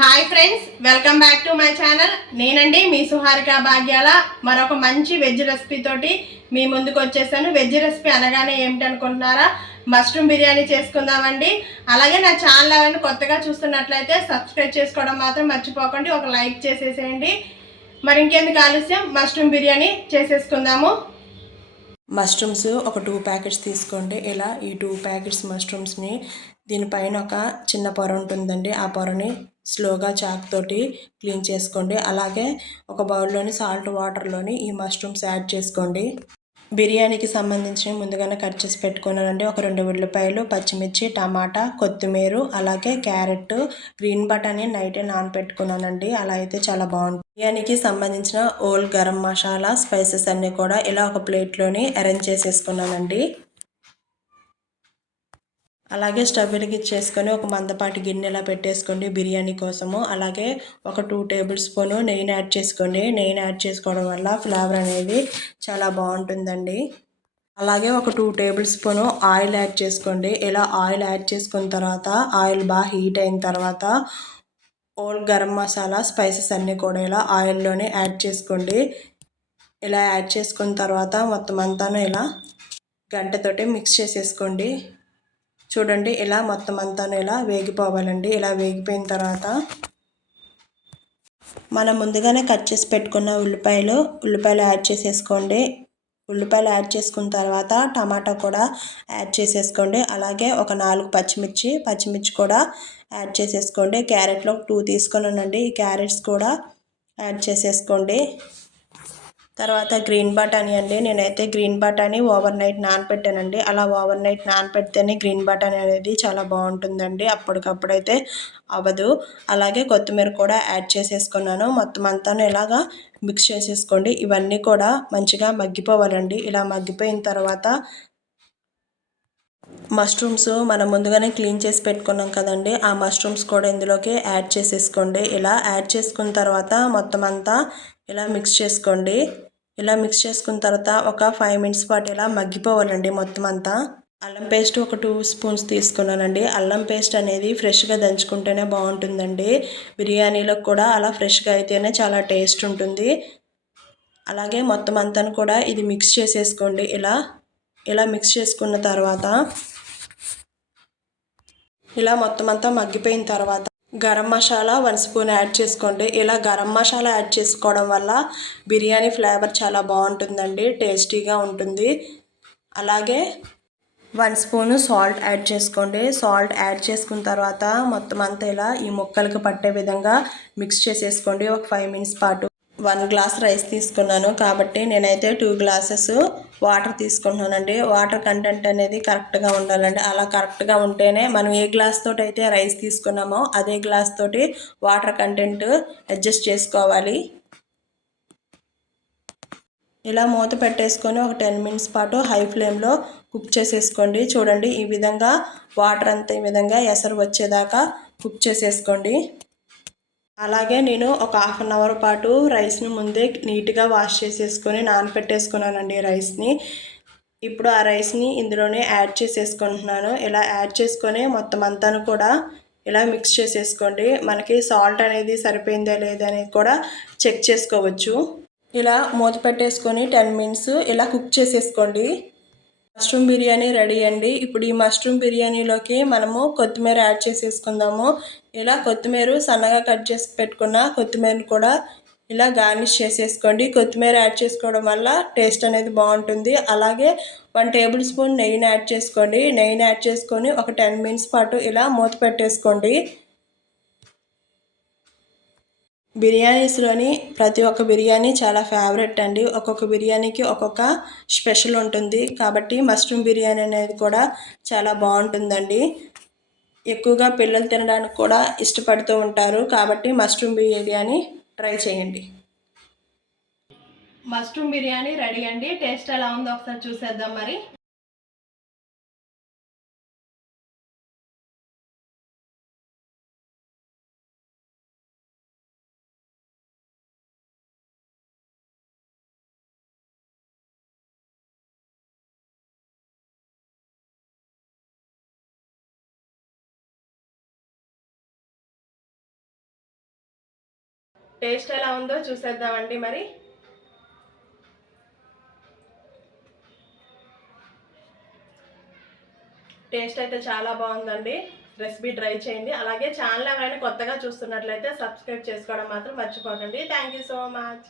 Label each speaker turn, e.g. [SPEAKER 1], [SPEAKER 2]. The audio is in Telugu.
[SPEAKER 1] Hi friends welcome back to my channel నేనండి మీ సుహారిక భాగ్యాల. మరొక మంచి వెజ్ రెసిపీ తోటి మీ ముందుకు వచ్చేసాను. వెజ్ రెసిపీ అనగానే ఏమిటి అనుకుంటున్నారా మష్రూమ్ బిర్యానీ చేసుకుందామండి. అలాగే నా ఛానల్ అవన్నీ కొత్తగా చూస్తున్నట్లయితే సబ్స్క్రైబ్ చేసుకోవడం మాత్రం మర్చిపోకండి. ఒక లైక్ చేసేసేయండి. మరి ఇంకెందుకు ఆలస్యం? మష్రూమ్ బిర్యానీ చేసేసుకుందాము. మష్రూమ్స్ ఒక టూ ప్యాకెట్స్ తీసుకోండి. ఇలా ఈ టూ ప్యాకెట్స్ మష్రూమ్స్ని దీనిపైన ఒక చిన్న పొర ఉంటుందండి. ఆ పొరని స్లోగా చాక్ తోటి క్లీన్ చేసుకోండి. అలాగే ఒక బౌల్లోని సాల్ట్ వాటర్లోని ఈ మష్రూమ్స్ యాడ్ చేసుకోండి. బిర్యానీకి సంబంధించినవి ముందుగానే కట్ చేసి పెట్టుకున్నానండి. ఒక రెండు ఉల్లిపాయలు పచ్చిమిర్చి టమాటా కొత్తిమీర అలాగే క్యారెట్ గ్రీన్ బటానీ నైటే నానబెట్టుకున్నానండి అలా అయితే చాలా బాగుంటుంది. బిర్యానీకి సంబంధించిన ఓల్ గరం మసాలా స్పైసెస్ అన్నీ కూడా ఇలా ఒక ప్లేట్లోని అరేంజ్ చేసేసుకున్నానండి. అలాగే స్టవ్ వెలిగించేసుకొని ఒక మందపాటి గిన్నెలా పెట్టేసుకోండి బిర్యానీ కోసము. అలాగే ఒక టూ టేబుల్ స్పూను నెయ్యిని యాడ్ చేసుకోండి. నెయ్యిని యాడ్ చేసుకోవడం వల్ల ఫ్లేవర్ అనేది చాలా బాగుంటుందండి. అలాగే ఒక two table spoon oil add చేసుకోండి. ఇలా ఆయిల్ యాడ్ చేసుకున్న తర్వాత ఆయిల్ బాగా హీట్ అయిన తర్వాత ఓల్ గరం మసాలా స్పైసెస్ అన్నీ కూడా ఇలా ఆయిల్లోనే యాడ్ చేసుకోండి. ఇలా యాడ్ చేసుకున్న తర్వాత మొత్తం అంతా ఇలా గంటతోటి మిక్స్ చేసేసుకోండి. చూడండి ఇలా మొత్తం అంతా ఇలా వేగిపోవాలండి. ఇలా వేగిపోయిన తర్వాత మనం ముందుగానే కట్ చేసి పెట్టుకున్న ఉల్లిపాయలు ఉల్లిపాయలు యాడ్ చేసేసుకోండి. ఉల్లిపాయలు యాడ్ చేసుకున్న తర్వాత టమాటా కూడా యాడ్ చేసేసుకోండి. అలాగే ఒక నాలుగు పచ్చిమిర్చి పచ్చిమిర్చి కూడా యాడ్ చేసేసుకోండి. క్యారెట్లో టూ తీసుకున్నానండి. ఈ క్యారెట్స్ కూడా యాడ్ చేసేసుకోండి. తర్వాత గ్రీన్ బటానీ అండి. నేనైతే గ్రీన్ బటానీ ఓవర్ నైట్ నానపెట్టానండి. అలా ఓవర్ నైట్ నానపెడితేనే గ్రీన్ బటానీ అనేది చాలా బాగుంటుందండి. అప్పటికప్పుడైతే అవ్వదు. అలాగే కొత్తిమీర కూడా యాడ్ చేసేసుకున్నాను. మొత్తం అంతా ఇలాగా మిక్స్ చేసేసుకోండి. ఇవన్నీ కూడా మంచిగా మగ్గిపోవాలండి. ఇలా మగ్గిపోయిన తర్వాత మష్రూమ్స్ మనం ముందుగానే క్లీన్ చేసి పెట్టుకున్నాం కదండి. ఆ మష్రూమ్స్ కూడా ఇందులోకి యాడ్ చేసేసుకోండి. ఇలా యాడ్ చేసుకున్న తర్వాత మొత్తం అంతా ఇలా మిక్స్ చేసుకోండి. ఇలా మిక్స్ చేసుకున్న తర్వాత ఒక ఫైవ్ మినిట్స్ పాటు ఇలా మగ్గిపోవాలండి మొత్తం అంతా. అల్లం పేస్ట్ ఒక టూ స్పూన్స్ తీసుకున్నానండి. అల్లం పేస్ట్ అనేది ఫ్రెష్గా దంచుకుంటేనే బాగుంటుందండి. బిర్యానీలో కూడా అలా ఫ్రెష్గా అయితేనే చాలా టేస్ట్ ఉంటుంది. అలాగే మొత్తం అంతా కూడా ఇది మిక్స్ చేసేసుకోండి. ఇలా ఇలా మిక్స్ చేసుకున్న తర్వాత ఇలా మొత్తం అంతా మగ్గిపోయిన తర్వాత garam masala one spoon add చేసుకోండి. ఇలా గరం మసాలా యాడ్ చేసుకోవడం వల్ల బిర్యానీ ఫ్లేవర్ చాలా బాగుంటుందండి టేస్టీగా ఉంటుంది. అలాగే వన్ స్పూను సాల్ట్ యాడ్ చేసుకోండి. సాల్ట్ యాడ్ చేసుకున్న తర్వాత మొత్తం అంతా ఇలా ఈ ముక్కలకు పట్టే విధంగా మిక్స్ చేసేసుకోండి. ఒక ఫైవ్ మినిట్స్ పాటు వన్ గ్లాస్ రైస్ తీసుకున్నాను. కాబట్టి నేనైతే టూ గ్లాసెస్ వాటర్ తీసుకుంటున్నానండి. వాటర్ కంటెంట్ అనేది కరెక్ట్గా ఉండాలండి. అలా కరెక్ట్గా ఉంటేనే మనం ఏ గ్లాస్ తోటి అయితే రైస్ తీసుకున్నామో అదే గ్లాస్ తోటి వాటర్ కంటెంట్ అడ్జస్ట్ చేసుకోవాలి. ఇలా మూత పెట్టేసుకొని ఒక టెన్ మినిట్స్ పాటు హై ఫ్లేమ్లో కుక్ చేసేసుకోండి. చూడండి ఈ విధంగా వాటర్ అంతా ఈ విధంగా ఎసరు వచ్చేదాకా కుక్ చేసేసుకోండి. అలాగే నేను ఒక హాఫ్ అన్ అవర్ పాటు రైస్ని ముందే నీట్గా వాష్ చేసేసుకొని నానపెట్టేసుకున్నానండి రైస్ని. ఇప్పుడు ఆ రైస్ని ఇందులోనే యాడ్ చేసేసుకుంటున్నాను. ఇలా యాడ్ చేసుకొని మొత్తం అంతా కూడా ఇలా మిక్స్ చేసేసుకోండి. మనకి సాల్ట్ అనేది సరిపోయిందా లేదా అనేది కూడా చెక్ చేసుకోవచ్చు. ఇలా మూత పెట్టేసుకొని టెన్ మినిట్స్ ఇలా కుక్ చేసేసుకోండి. మష్రూమ్ బిర్యానీ రెడీ అండి. ఇప్పుడు ఈ మష్రూమ్ బిర్యానీలోకి మనము కొత్తిమీర యాడ్ చేసేసుకుందాము. ఇలా కొత్తిమీర సన్నగా కట్ చేసి పెట్టుకున్న కొత్తిమీరని కూడా ఇలా గార్నిష్ చేసేసుకోండి. కొత్తిమీర యాడ్ చేసుకోవడం వల్ల టేస్ట్ అనేది బాగుంటుంది. అలాగే వన్ టేబుల్ స్పూన్ నెయ్యిని యాడ్ చేసుకోండి. నెయ్యిని యాడ్ చేసుకొని ఒక టెన్ మినిట్స్ పాటు ఇలా మూత పెట్టేసుకోండి. బిర్యానీస్లోని ప్రతి ఒక్క బిర్యానీ చాలా ఫేవరెట్ అండి. ఒక్కొక్క బిర్యానీకి ఒక్కొక్క స్పెషల్ ఉంటుంది. కాబట్టి మష్రూమ్ బిర్యానీ అనేది కూడా చాలా బాగుంటుందండి. ఎక్కువగా పిల్లలు తినడానికి కూడా ఇష్టపడుతూ ఉంటారు. కాబట్టి మష్రూమ్ బిర్యానీ ట్రై చేయండి. మష్రూమ్ బిర్యానీ రెడీ అండి. టేస్ట్ ఎలా ఉందో ఒకసారి చూసేద్దాం మరి. టేస్ట్ ఎలా ఉందో చూసేద్దామండి మరి. టేస్ట్ అయితే చాలా బాగుందండి. రెసిపీ ట్రై చేయండి. అలాగే ఛానల్ ఎవరైనా కొత్తగా చూస్తున్నట్లయితే సబ్స్క్రైబ్ చేసుకోవడం మాత్రం మర్చిపోకండి. Thank you so much.